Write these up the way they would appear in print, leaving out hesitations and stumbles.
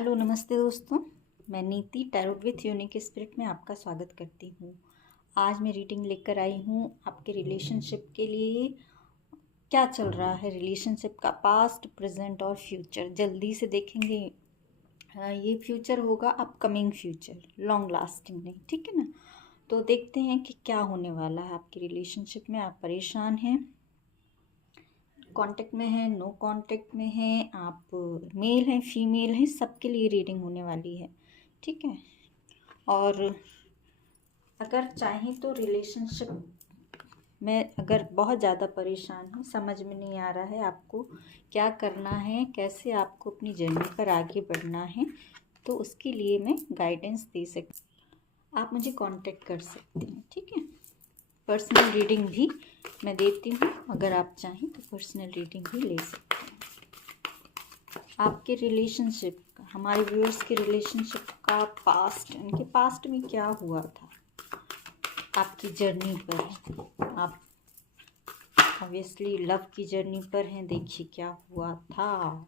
Hello नमस्ते दोस्तों, मैं नीति टैरोट विथ यूनिक स्पिरिट में आपका स्वागत करती हूँ। आज मैं रीडिंग लेकर आई हूँ आपके रिलेशनशिप के लिए। क्या चल रहा है रिलेशनशिप का, पास्ट, प्रेजेंट और फ्यूचर, जल्दी से देखेंगे। ये फ्यूचर होगा अपकमिंग फ्यूचर, लॉन्ग लास्टिंग नहीं, ठीक है ना। तो देखते हैं कि क्या होने वाला है आपके रिलेशनशिप में। आप परेशान हैं, कांटेक्ट में हैं, नो कांटेक्ट में हैं, आप मेल हैं, फीमेल हैं, सबके लिए रीडिंग होने वाली है, ठीक है। और अगर चाहें तो रिलेशनशिप में अगर बहुत ज़्यादा परेशान हैं, समझ में नहीं आ रहा है आपको क्या करना है, कैसे आपको अपनी जर्नी पर आगे बढ़ना है, तो उसके लिए मैं गाइडेंस दे सकती, आप मुझे कांटेक्ट कर सकते हैं, ठीक है। पर्सनल रीडिंग भी मैं देती हूँ, अगर आप चाहें तो पर्सनल रीडिंग भी ले सकते हैं। आपके रिलेशनशिप का, हमारे व्यूअर्स के रिलेशनशिप का पास्ट, इनके पास्ट में क्या हुआ था आपकी जर्नी पर। आप ऑब्वियसली लव की जर्नी पर हैं, देखिए क्या हुआ था।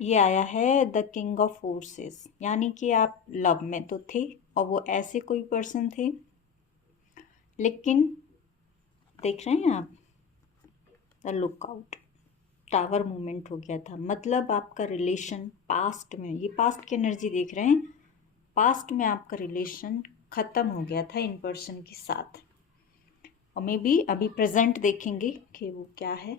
ये आया है द किंग ऑफ फोर्सेस, यानी कि आप लव में तो थे और वो ऐसे कोई पर्सन थे, लेकिन देख रहे हैं आप द लुकआउट, टावर मूवमेंट हो गया था। मतलब आपका रिलेशन पास्ट में, ये पास्ट की एनर्जी देख रहे हैं, पास्ट में आपका रिलेशन ख़त्म हो गया था इन पर्सन के साथ। और मे बी अभी प्रेजेंट देखेंगे कि वो क्या है।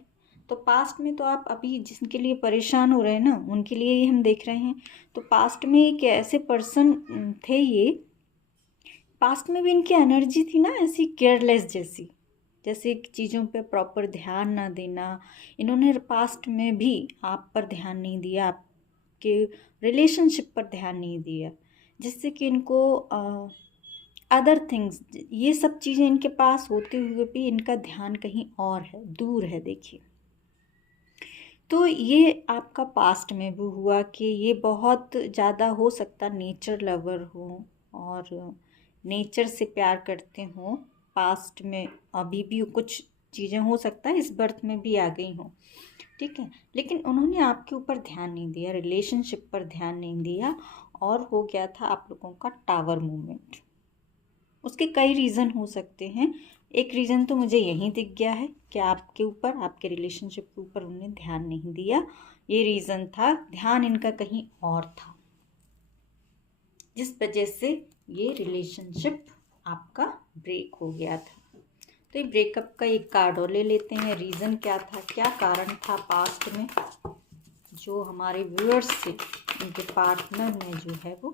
तो पास्ट में तो आप अभी जिनके लिए परेशान हो रहे हैं ना, उनके लिए ही हम देख रहे हैं। तो पास्ट में एक ऐसे पर्सन थे, ये पास्ट में भी इनकी एनर्जी थी ना ऐसी केयरलेस जैसी, जैसे चीज़ों पे प्रॉपर ध्यान ना देना। इन्होंने पास्ट में भी आप पर ध्यान नहीं दिया, आपके रिलेशनशिप पर ध्यान नहीं दिया, जिससे कि इनको अदर थिंग्स, ये सब चीज़ें इनके पास होते हुए भी इनका ध्यान कहीं और है, दूर है। देखिए, तो ये आपका पास्ट में भी हुआ कि ये बहुत ज़्यादा हो सकता नेचर लवर हो और नेचर से प्यार करते हों। पास्ट में अभी भी कुछ चीज़ें हो सकता है इस बर्थ में भी आ गई हों, ठीक है। लेकिन उन्होंने आपके ऊपर ध्यान नहीं दिया, रिलेशनशिप पर ध्यान नहीं दिया, और हो गया था आप लोगों का टावर मूवमेंट। उसके कई रीज़न हो सकते हैं। एक रीज़न तो मुझे यही दिख गया है कि आपके ऊपर, आपके रिलेशनशिप के ऊपर उन्होंने ध्यान नहीं दिया। ये रीज़न था, ध्यान इनका कहीं और था, जिस वजह से ये रिलेशनशिप आपका ब्रेक हो गया था। तो ये ब्रेकअप का एक कार्ड और ले लेते हैं। रीज़न क्या था, क्या कारण था पास्ट में जो हमारे व्यूअर्स से, उनके पार्टनर में जो है वो,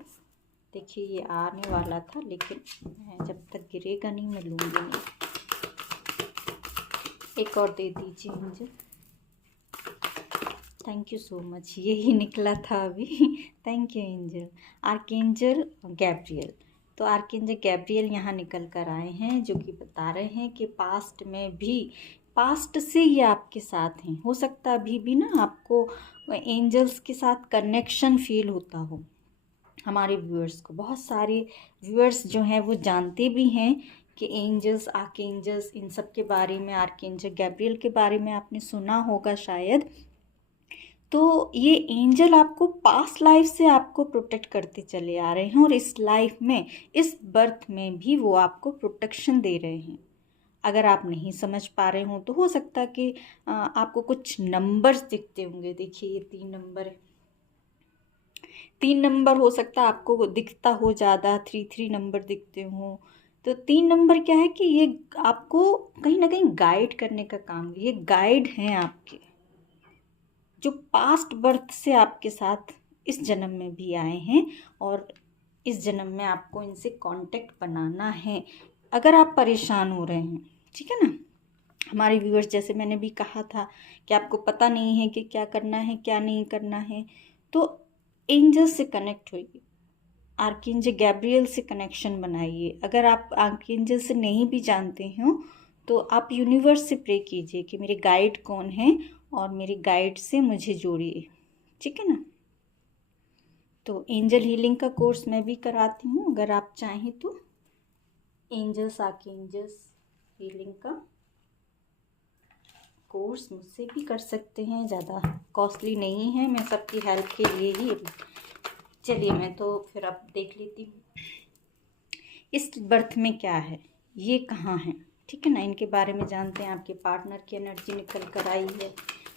देखिए ये आने वाला था, लेकिन मैं जब तक गिरेगा नहीं मैं लूँगी नहीं। एक और दे दीजिए मुझे, थैंक यू सो मच, यही निकला था अभी। Thank you angel, archangel Gabriel. तो आर्कएंजल गैब्रियल यहाँ निकल कर आए हैं, जो कि बता रहे हैं कि पास्ट में भी, पास्ट से ये आपके साथ हैं। हो सकता अभी भी ना आपको एंजल्स के साथ कनेक्शन फील होता हो। हमारे व्यूअर्स को, बहुत सारे व्यूअर्स जो हैं वो जानते भी हैं कि एंजल्स, आर्कएंजल्स, इन सब के बारे में, आर्कएंजल गैब्रियल के बारे में आपने सुना होगा शायद। तो ये एंजल आपको पास्ट लाइफ से आपको प्रोटेक्ट करते चले आ रहे हैं, और इस लाइफ में, इस बर्थ में भी वो आपको प्रोटेक्शन दे रहे हैं। अगर आप नहीं समझ पा रहे हो तो हो सकता कि आपको कुछ नंबर्स दिखते होंगे। देखिए ये 3 नंबर है, 3 नंबर हो सकता है आपको दिखता हो ज़्यादा, 3 नंबर दिखते हो। तो 3 नंबर क्या है कि ये आपको कहीं ना कहीं गाइड करने का काम, ये गाइड हैं आपके, जो पास्ट बर्थ से आपके साथ इस जन्म में भी आए हैं, और इस जन्म में आपको इनसे कांटेक्ट बनाना है। अगर आप परेशान हो रहे हैं, ठीक है ना, हमारे व्यूअर्स, जैसे मैंने भी कहा था कि आपको पता नहीं है कि क्या करना है क्या नहीं करना है, तो एंजल से कनेक्ट होइए, आर्कएंजल गैब्रियल से कनेक्शन बनाइए। अगर आप आर्कएंजल से नहीं भी जानते हो तो आप यूनिवर्स से प्रे कीजिए कि मेरे गाइड कौन है, और मेरे गाइड से मुझे जोड़िए, ठीक है ना। तो एंजल हीलिंग का कोर्स मैं भी कराती हूँ, अगर आप चाहें तो एंजल्स, आर्कएंजल्स हीलिंग का कोर्स मुझसे भी कर सकते हैं, ज़्यादा कॉस्टली नहीं है, मैं सबकी हेल्प के लिए ही। चलिए मैं तो फिर अब देख लेती हूँ इस बर्थ में क्या है, ये कहाँ है, ठीक है ना। इनके बारे में जानते हैं। आपके पार्टनर की एनर्जी निकल कर आई है।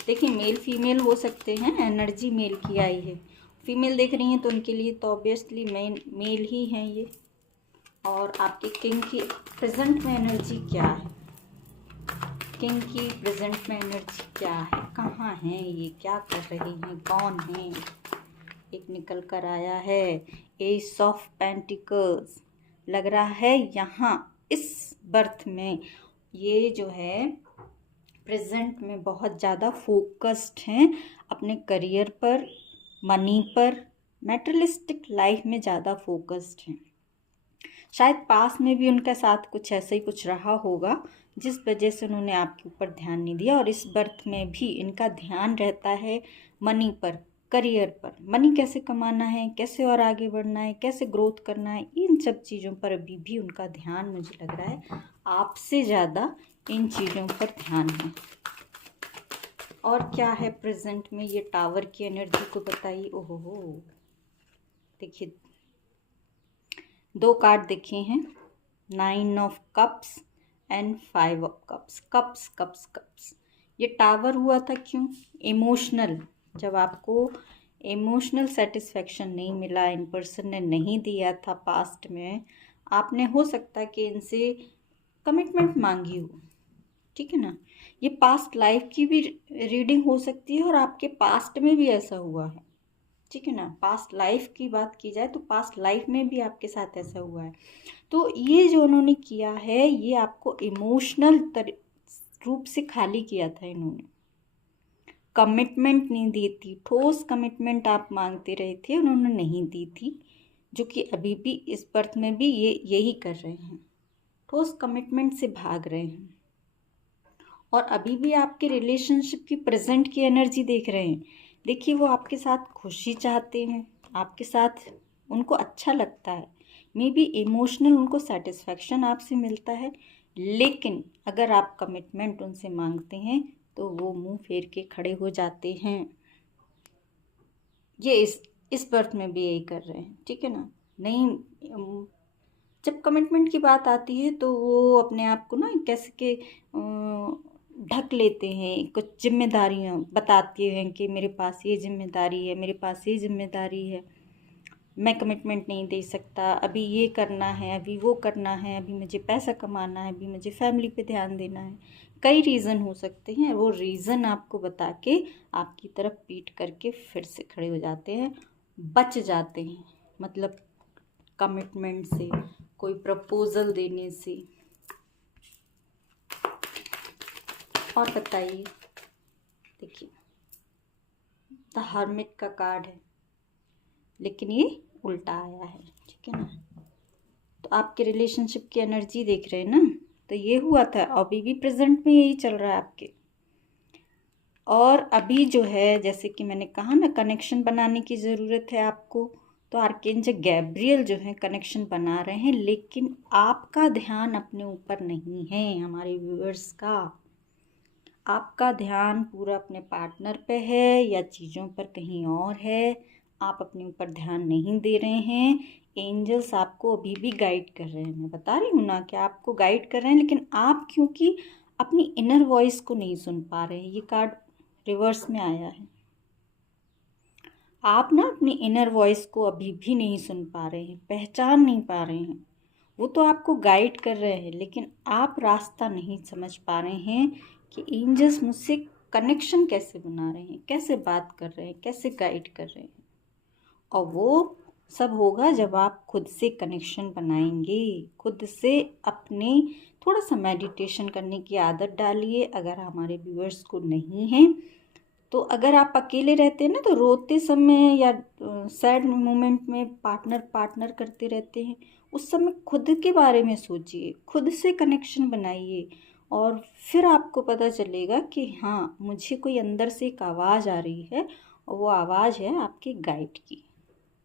देखिए मेल फीमेल हो सकते हैं, एनर्जी मेल की आई है। फीमेल देख रही हैं तो उनके लिए तो ऑब्वियसली मेल ही हैं ये। और आपके किंग की प्रेजेंट में एनर्जी क्या है, किंग की प्रेजेंट में एनर्जी क्या है, कहाँ हैं ये, क्या कर रहे हैं, कौन हैं। एक निकल कर आया है एस ऑफ पेंटिकल्स। लग रहा है यहाँ इस बर्थ में ये जो है प्रेजेंट में बहुत ज़्यादा फोकस्ड हैं अपने करियर पर, मनी पर, मैटेरियलिस्टिक लाइफ में ज़्यादा फोकस्ड हैं। शायद पास में भी उनका साथ कुछ ऐसा ही कुछ रहा होगा जिस वजह से उन्होंने आपके ऊपर ध्यान नहीं दिया। और इस बर्थ में भी इनका ध्यान रहता है मनी पर, करियर पर। मनी कैसे कमाना है, कैसे और आगे बढ़ना है, कैसे ग्रोथ करना है, इन सब चीज़ों पर अभी भी उनका ध्यान मुझे लग रहा है आपसे ज़्यादा इन चीज़ों पर ध्यान है। और क्या है प्रेजेंट में, ये टावर की एनर्जी को बताइए। ओहो देखिए 2 कार्ड देखे हैं, 9 of cups and 5 of cups. Cups cups cups, ये टावर हुआ था क्यों, इमोशनल। जब आपको इमोशनल सेटिस्फेक्शन नहीं मिला, इन पर्सन ने नहीं दिया था पास्ट में, आपने हो सकता है कि इनसे कमिटमेंट मांगी हो, ठीक है ना। ये पास्ट लाइफ की भी रीडिंग हो सकती है और आपके पास्ट में भी ऐसा हुआ है, ठीक है ना। पास्ट लाइफ की बात की जाए तो पास्ट लाइफ में भी आपके साथ ऐसा हुआ है। तो ये जो उन्होंने किया है, ये आपको इमोशनल रूप से खाली किया था इन्होंने। कमिटमेंट नहीं दी थी, ठोस कमिटमेंट आप मांगते रहे थे, उन्होंने नहीं दी थी। जो कि अभी भी इस बर्थ में भी ये यही कर रहे हैं, ठोस कमिटमेंट से भाग रहे हैं। और अभी भी आपके रिलेशनशिप की प्रेजेंट की एनर्जी देख रहे हैं। देखिए वो आपके साथ खुशी चाहते हैं, आपके साथ उनको अच्छा लगता है, मे बी इमोशनल उनको सेटिस्फैक्शन आपसे मिलता है। लेकिन अगर आप कमिटमेंट उनसे मांगते हैं तो वो मुंह फेर के खड़े हो जाते हैं। ये इस बर्थ में भी यही कर रहे हैं, ठीक है ना। नहीं, जब कमिटमेंट की बात आती है तो वो अपने आप को ना कैसे के ढक लेते हैं, कुछ जिम्मेदारियाँ बताते हैं कि मेरे पास ये जिम्मेदारी है, मेरे पास ये जिम्मेदारी है, मैं कमिटमेंट नहीं दे सकता, अभी ये करना है, अभी वो करना है, अभी मुझे पैसा कमाना है, अभी मुझे फैमिली पे ध्यान देना है। कई रीज़न हो सकते हैं, वो रीज़न आपको बता के आपकी तरफ पीट करके फिर से खड़े हो जाते हैं, बच जाते हैं, मतलब कमिटमेंट से, कोई प्रपोजल देने से। और बताइए, देखिए द हर्मिट का कार्ड है लेकिन ये उल्टा आया है, ठीक है ना। तो आपके रिलेशनशिप की एनर्जी देख रहे हैं ना, तो ये हुआ था, अभी भी प्रेजेंट में यही चल रहा है आपके। और अभी जो है जैसे कि मैंने कहा ना, कनेक्शन बनाने की ज़रूरत है आपको। तो आर्कएंजल गैब्रियल जो है कनेक्शन बना रहे हैं, लेकिन आपका ध्यान अपने ऊपर नहीं है हमारे व्यूअर्स का। आपका ध्यान पूरा अपने पार्टनर पे है या चीज़ों पर कहीं और है। आप अपने ऊपर ध्यान नहीं दे रहे हैं। एंजल्स आपको अभी भी गाइड कर रहे हैं, मैं बता रही हूँ ना कि आपको गाइड कर रहे हैं, लेकिन आप क्योंकि अपनी इनर वॉइस को नहीं सुन पा रहे हैं। ये कार्ड रिवर्स में आया है। आप ना अपनी इनर वॉइस को अभी भी नहीं सुन पा रहे हैं, पहचान नहीं पा रहे हैं। वो तो आपको गाइड कर रहे हैं, लेकिन आप रास्ता नहीं समझ पा रहे हैं कि एंजल्स मुझसे कनेक्शन कैसे बना रहे हैं, कैसे बात कर रहे हैं, कैसे गाइड कर रहे हैं। और वो सब होगा जब आप खुद से कनेक्शन बनाएंगे, खुद से अपने थोड़ा सा मेडिटेशन करने की आदत डालिए। अगर हमारे व्यूअर्स को नहीं है तो अगर आप अकेले रहते हैं ना, तो रोते समय या सैड मोमेंट में पार्टनर करते रहते हैं, उस समय खुद के बारे में सोचिए, खुद से कनेक्शन बनाइए, और फिर आपको पता चलेगा कि हाँ, मुझे कोई अंदर से एक आवाज़ आ रही है, और वो आवाज़ है आपके गाइड की।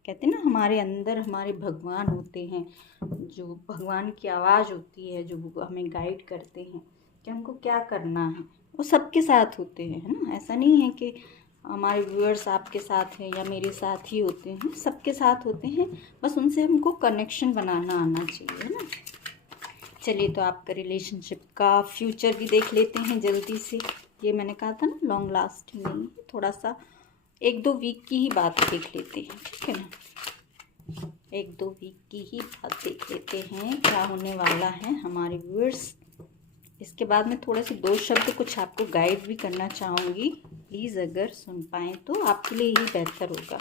कहते हैं ना, हमारे अंदर हमारे भगवान होते हैं, जो भगवान की आवाज़ होती है, जो हमें गाइड करते हैं कि हमको क्या करना है। वो सबके साथ होते हैं, है ना। ऐसा नहीं है कि हमारे व्यूअर्स आपके साथ हैं या मेरे साथ ही होते हैं, सबके साथ होते हैं, बस उनसे हमको कनेक्शन बनाना आना चाहिए, है ना। चलिए, तो आपका रिलेशनशिप का फ्यूचर भी देख लेते हैं जल्दी से। ये मैंने कहा था ना लॉन्ग लास्टिंग नहीं है, थोड़ा सा 1-2 वीक की ही बात देख लेते हैं, ठीक है ना। 1-2 वीक की ही बात देख लेते हैं क्या होने वाला है हमारे व्यूअर्स। इसके बाद में थोड़े से 2 शब्द कुछ आपको गाइड भी करना चाहूँगी, प्लीज़ अगर सुन पाएँ तो आपके लिए ही बेहतर होगा,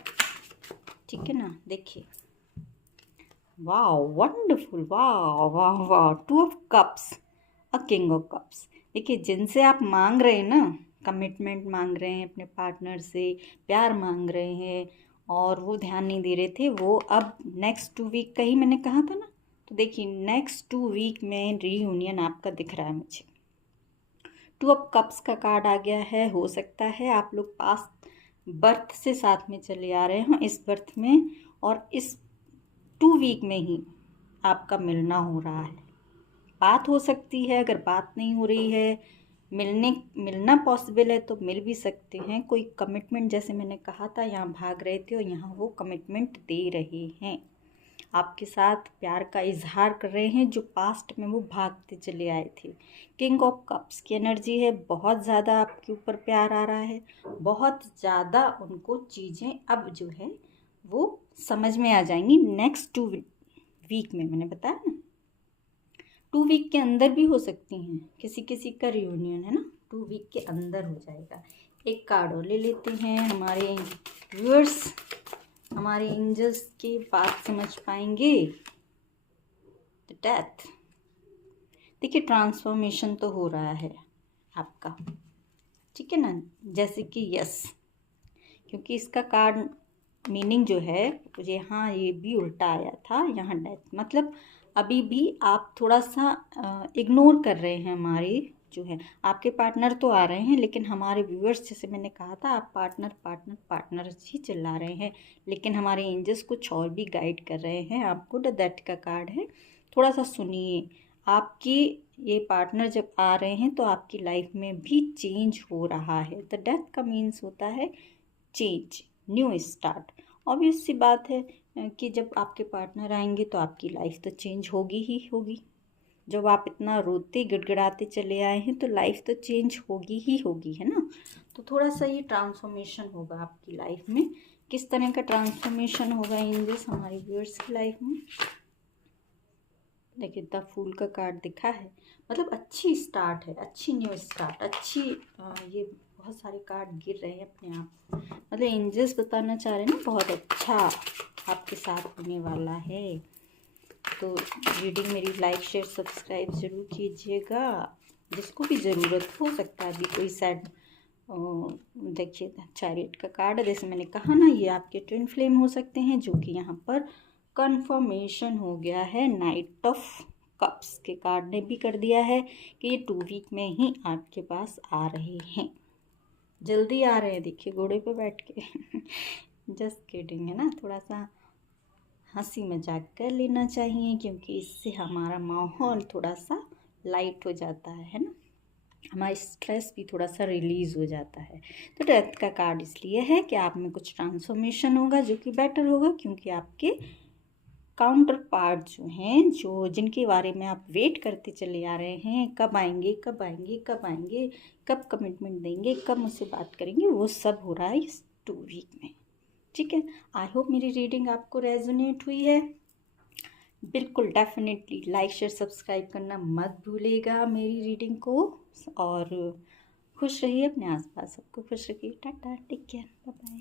ठीक है ना। देखिए, वाह वंडरफुल, वाह वाह वाह, 2 of cups, a king of cups. देखिए, जिनसे आप मांग रहे हैं ना, कमिटमेंट मांग रहे हैं अपने पार्टनर से, प्यार मांग रहे हैं और वो ध्यान नहीं दे रहे थे, वो अब नेक्स्ट 2 वीक का ही मैंने कहा था ना। तो देखिए, नेक्स्ट 2 वीक में रीयूनियन आपका दिख रहा है मुझे। 2 ऑफ कप्स का कार्ड आ गया है। हो सकता है आप लोग पास्ट बर्थ से साथ में चले आ रहे हो इस बर्थ में, और इस 2 वीक में ही आपका मिलना हो रहा है। बात हो सकती है, अगर बात नहीं हो रही है, मिलना पॉसिबल है तो मिल भी सकते हैं। कोई कमिटमेंट, जैसे मैंने कहा था, यहाँ भाग रहे थे और यहाँ वो कमिटमेंट दे रहे हैं, आपके साथ प्यार का इजहार कर रहे हैं, जो पास्ट में वो भागते चले आए थे। किंग ऑफ कप्स की एनर्जी है, बहुत ज़्यादा आपके ऊपर प्यार आ रहा है, बहुत ज़्यादा उनको चीज़ें अब जो है वो समझ में आ जाएंगी नेक्स्ट 2 वीक में। मैंने बताया ना 2 वीक के अंदर भी हो सकती हैं, किसी किसी का रियूनियन, है ना, 2 वीक के अंदर हो जाएगा। एक कार्ड और ले लेते हैं, हमारे व्यूअर्स हमारे एंजल्स की बात समझ पाएंगे। The death. देखिए, ट्रांसफॉर्मेशन तो हो रहा है आपका, ठीक है ना, जैसे कि यस, क्योंकि इसका कार्ड मीनिंग जो है, यहाँ ये भी उल्टा आया था, यहाँ डेथ, मतलब अभी भी आप थोड़ा सा इग्नोर कर रहे हैं हमारे जो है। आपके पार्टनर तो आ रहे हैं, लेकिन हमारे व्यूअर्स, जैसे मैंने कहा था, आप पार्टनर पार्टनर पार्टनर ही चिल्ला रहे हैं, लेकिन हमारे एंजल्स कुछ और भी गाइड कर रहे हैं आपको। द डेथ का कार्ड है, थोड़ा सा सुनिए। आपकी ये पार्टनर जब आ रहे हैं तो आपकी लाइफ में भी चेंज हो रहा है। द डेथ का मीन्स होता है चेंज, न्यू स्टार्ट। ऑब्वियस सी बात है कि जब आपके पार्टनर आएंगे तो आपकी लाइफ तो चेंज होगी ही होगी। जब आप इतना रोते गिड़गिड़ाते चले आए हैं तो लाइफ तो चेंज होगी ही होगी, है ना। तो थोड़ा सा ये ट्रांसफॉर्मेशन होगा आपकी लाइफ में। किस तरह का ट्रांसफॉर्मेशन होगा एंजल्स हमारे व्यूअर्स की लाइफ में? देखिए, द फूल का कार्ड दिखा है, मतलब अच्छी स्टार्ट है, अच्छी न्यू स्टार्ट, अच्छी ये बहुत सारे कार्ड गिर रहे हैं अपने आप, मतलब एंजल्स बताना चाह रहे हैं ना बहुत अच्छा आपके साथ होने वाला है। तो रीडिंग मेरी लाइक शेयर सब्सक्राइब ज़रूर कीजिएगा, जिसको भी ज़रूरत हो सकता है। अभी कोई सैड, देखिए चैरियट का कार्ड है, जैसे मैंने कहा ना, ये आपके ट्विन फ्लेम हो सकते हैं, जो कि यहाँ पर कन्फर्मेशन हो गया है। नाइट ऑफ कप्स के कार्ड ने भी कर दिया है कि ये 2 वीक में ही आपके पास आ रहे हैं, जल्दी आ रहे हैं। देखिए, घोड़े पे बैठ के जस्ट किडिंग, है ना, थोड़ा सा हंसी मजाक कर लेना चाहिए, क्योंकि इससे हमारा माहौल थोड़ा सा लाइट हो जाता है ना, हमारा स्ट्रेस भी थोड़ा सा रिलीज़ हो जाता है। तो डेथ का कार्ड इसलिए है कि आप में कुछ ट्रांसफॉर्मेशन होगा, जो कि बेटर होगा, क्योंकि आपके काउंटर पार्ट जो हैं, जो जिनके बारे में आप वेट करते चले आ रहे हैं, कब आएंगे कब आएंगे कब आएंगे, कब कमिटमेंट देंगे, कब मुझसे बात करेंगे, वो सब हो रहा है इस 2 वीक में, ठीक है। आई होप मेरी रीडिंग आपको रेजोनेट हुई है। बिल्कुल डेफिनेटली लाइक शेयर सब्सक्राइब करना मत भूलिएगा मेरी रीडिंग को, और खुश रहिए, अपने आसपास सबको खुश रखिए। Tata, take care, bye bye.